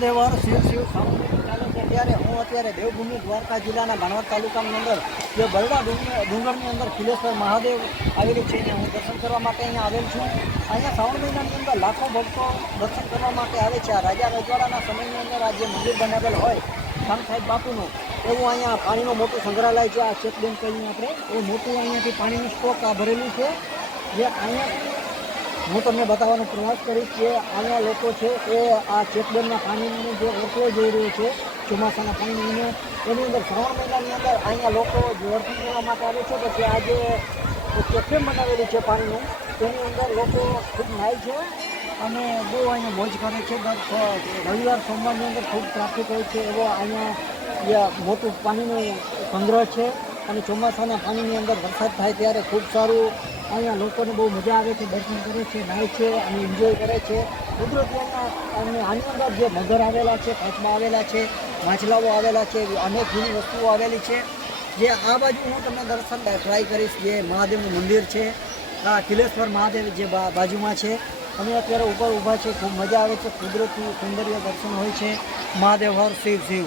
તહેવાર શિવ ચાલે છે ત્યારે હું અત્યારે દેવભૂમિ દ્વારકા જિલ્લાના ભાણવડ તાલુકાની અંદર જે બરડા ડુંગરની અંદર ખિલેશ્વર મહાદેવ આવેલું છે અને હું દર્શન કરવા માટે અહીંયા આવેલ છું. અહીંયા શ્રાવણ મહિનાની અંદર લાખો ભક્તો દર્શન કરવા માટે આવે છે. આ રાજા રજવાડાના સમયની અંદર આ જે મંદિર બનાવેલ હોય ખાન સાહેબ બાપુનું એવું અહીંયા પાણીનું મોટું સંગ્રહાલય છે. આ ચેક ડેમ કહીએ આપણે એવું મોટું અહીંયાથી પાણીનું સ્ટોક આ ભરેલું છે. જે અહીંયા હું તમને બતાવવાનો પ્રયાસ કરીશ કે અહીંયા લોકો છે એ આ ચેકડેમના પાણીનું જે ઓટલો જઈ રહ્યો છે ચોમાસાના પાણીને એની અંદર શ્રાવણ મહિનાની અંદર અહીંયા લોકો દર્શન કરવા માટે આવે છે. પછી આ જે ચેકડેમ બનાવેલી છે પાણીનું તેની અંદર લોકો ખૂબ નાય છે અને બહુ અહીંયા મોજ કરે છે. રવિવાર સોમવારની અંદર ખૂબ ટ્રાફિક હોય છે એવો અહીંયા મોટું પાણીનું સંગ્રહ છે અને ચોમાસાના પાણીની અંદર વરસાદ થાય ત્યારે ખૂબ સારું અહીંયા લોકોને બહુ મજા આવે છે, દર્શન કરે છે, નાય છે અને એન્જોય કરે છે. કુદરતી અને આની અંદર જે મગર આવેલા છે, કાચબા આવેલા છે, માછલાઓ આવેલા છે, અનેક જૂની વસ્તુઓ આવેલી છે. જે આ બાજુ હું તમને દર્શન ટ્રાય કરીશ. જે મહાદેવનું મંદિર છે આ ખિલેશ્વર મહાદેવ જે બાજુમાં છે. અમે અત્યારે ઉપર ઊભા છે, ખૂબ મજા આવે છે, કુદરતી સૌંદર્ય દર્શન હોય છે. મહાદેવ હર શિવ શિવ.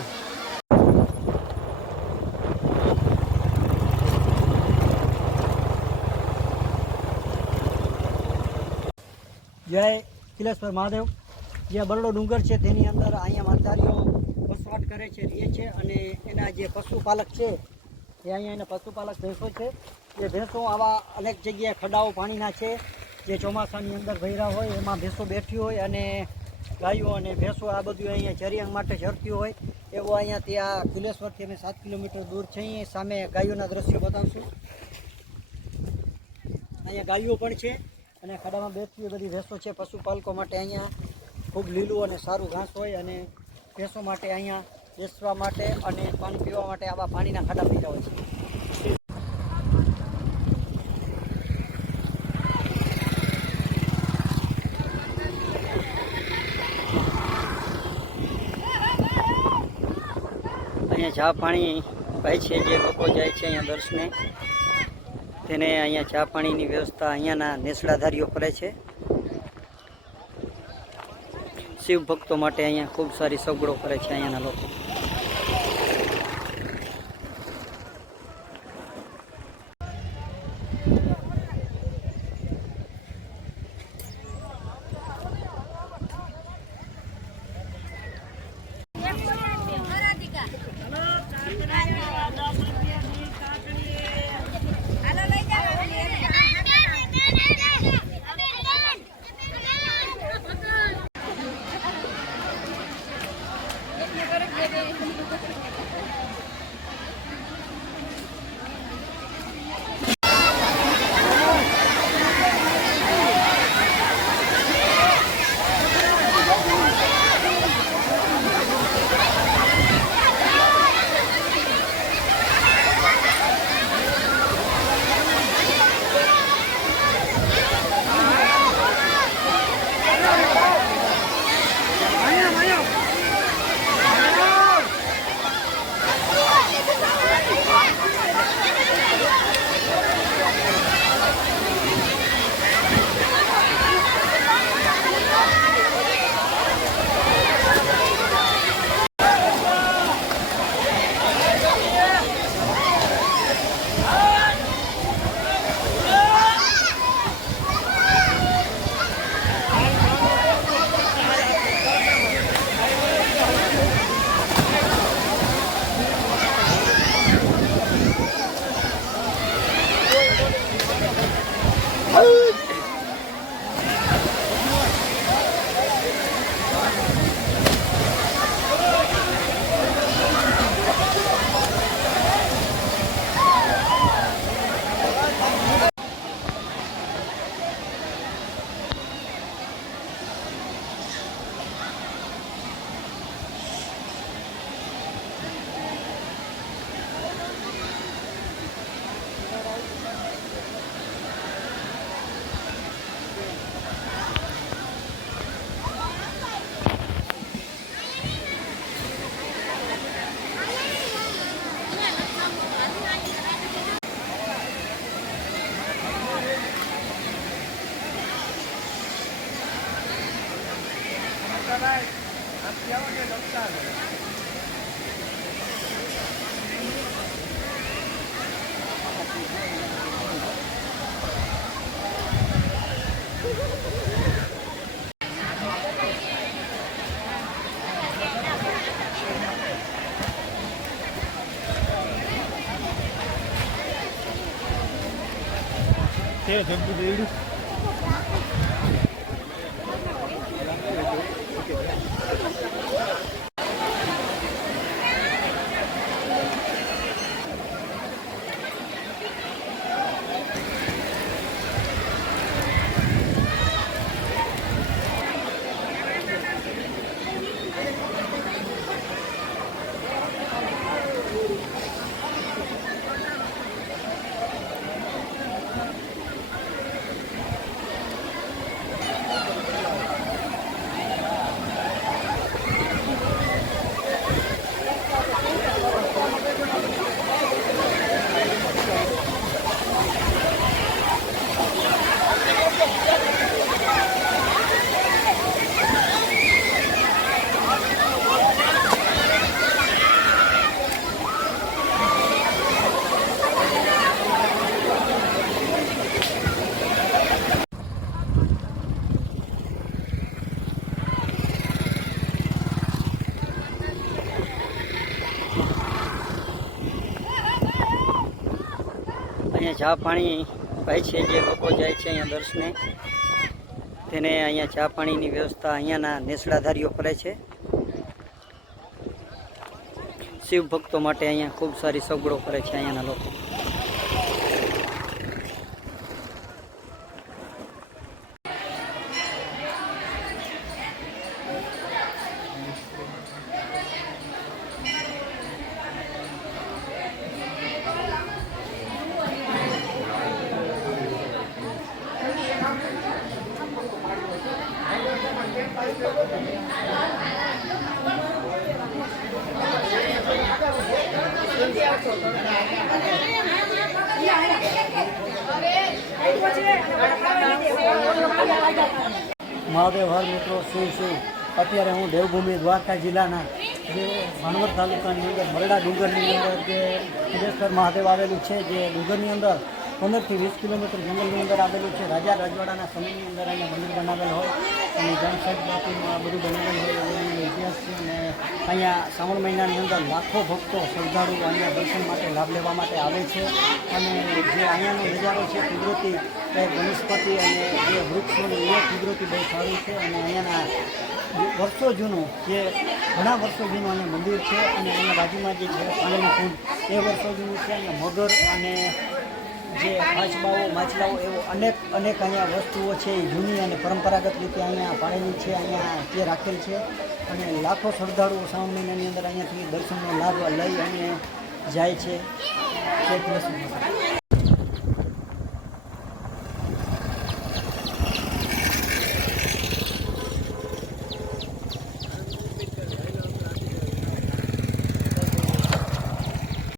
જય ખિલેશ્વર મહાદેવ. જે બરડો ડુંગર છે તેની અંદર અહીંયા માલધારીઓ વસવાટ કરે છે, રહે છે અને એના જે પશુપાલક છે એ અહીંયા એના પશુપાલક ભેંસો છે. જે ભેંસો આવા અનેક જગ્યાએ ખડાઓ પાણીના છે જે ચોમાસાની અંદર ભર્યા હોય એમાં ભેંસો બેઠી હોય અને ગાયો અને ભેંસો આ બધું અહીંયા ચરિયાણ માટે ચરતી હોય એવો અહીંયા ત્યાં ખિલેશ્વરથી અમે 7 કિલોમીટર દૂર છે. અહીં સામે ગાયોના દ્રશ્યો બતાવશું. અહીંયા ગાયો પણ છે અને ખાડામાં બેઠતી બધી ભેંસો છે. પશુપાલકો માટે અહીંયા ખૂબ લીલું અને સારું ઘાસ હોય અને ભેંસો માટે અહીંયા બેસવા માટે અને પાણી પીવા માટે આવા પાણીના ખાડા પીતા હોય છે. અહીંયા ચા પાણી ભાઈ છે જે લોકો જાય છે અહીંયા દર્શને તેને અહીંયા ચા પાણીની વ્યવસ્થા અહીંયાના નેસડાધારીઓ કરે છે. શિવ ભક્તો માટે અહીંયા ખૂબ સારી સગવડો કરે છે અહીંયાના લોકો. અહીંયા ચા પાણી ભાઈ છે, જે લોકો જાય છે અહીંયા દર્શને, તેને અહીંયા ચા પાણીની વ્યવસ્થા અહીંયાના નેસડાધારીઓ કરે છે. શિવ ભક્તો માટે અહીંયા ખૂબ સારી સગવડો કરે છે અહીંયાના લોકો. મહાદેવ હર મિત્રો, શિવ શિવ. અત્યારે હું દેવભૂમિ દ્વારકા જિલ્લાના જે ભાણવડ તાલુકાની અંદર મરડા ડુંગરની અંદર જે ખિલેશ્વર મહાદેવ આવેલું છે, જે ડુંગરની અંદર 15 થી 20 કિલોમીટર જંગલની અંદર આવેલું છે. રાજા રજવાડાના સમયની અંદર અહીંયા મંદિર બનાવેલ હોય અને જામશેદ બાપુમાં બધું બનાવેલ હોય એવો એનો ઇતિહાસ છે. અને અહીંયા શ્રાવણ મહિનાની અંદર લાખો ભક્તો શ્રદ્ધાળુઓ અહીંયા દર્શન માટે લાભ લેવા માટે આવે છે. અને જે અહીંયાનો નજારો છે કુદરતી, વનસ્પતિ અને જે વૃક્ષોનું એ કુદરતી બહુ સારું છે. અને અહીંયાના વર્ષો જૂનું, જે ઘણા વર્ષો જૂનું અહીંયા મંદિર છે. અને અહીંયા બાજુમાં જે છે પાણીનું કુંડ, એ વર્ષો જૂનું છે. અહીંયા મગર અને જે માછબાઓ, માછલાઓ એવો અનેક અહીંયા વસ્તુઓ છે એ જૂની અને પરંપરાગત રીતે અહીંયા પાડેલી છે, અહીંયા તે રાખેલ છે. અને લાખો શ્રદ્ધાળુઓ શ્રાવણ મહિનાની અંદર અહીંયાથી દર્શનનો લાભ લઈ અને જાય છે. જય કૃષ્ણ.